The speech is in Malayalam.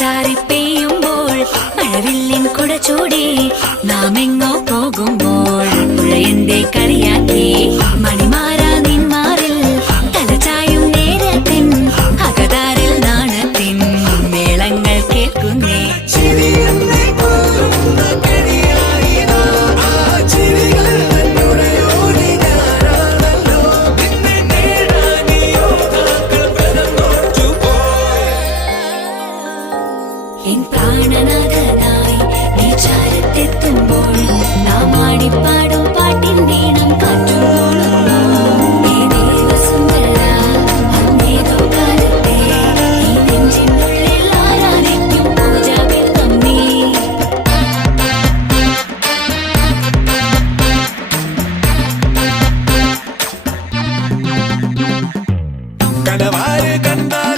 ചാറി പെയ്യുമ്പോൾ മഴവില്ലിൻ കുട ചൂടി നാം എങ്ങോ പോകുമ്പോൾ പുഴയന്റെ എൻ പ്രാണനാഥനായി നീ ചാരത്തെത്തുമ്പോൾ നാം ആടിപ്പാടും പാട്ടിൻ നീണം കാറ്റും കണ്ടവാര് കണ്ടാ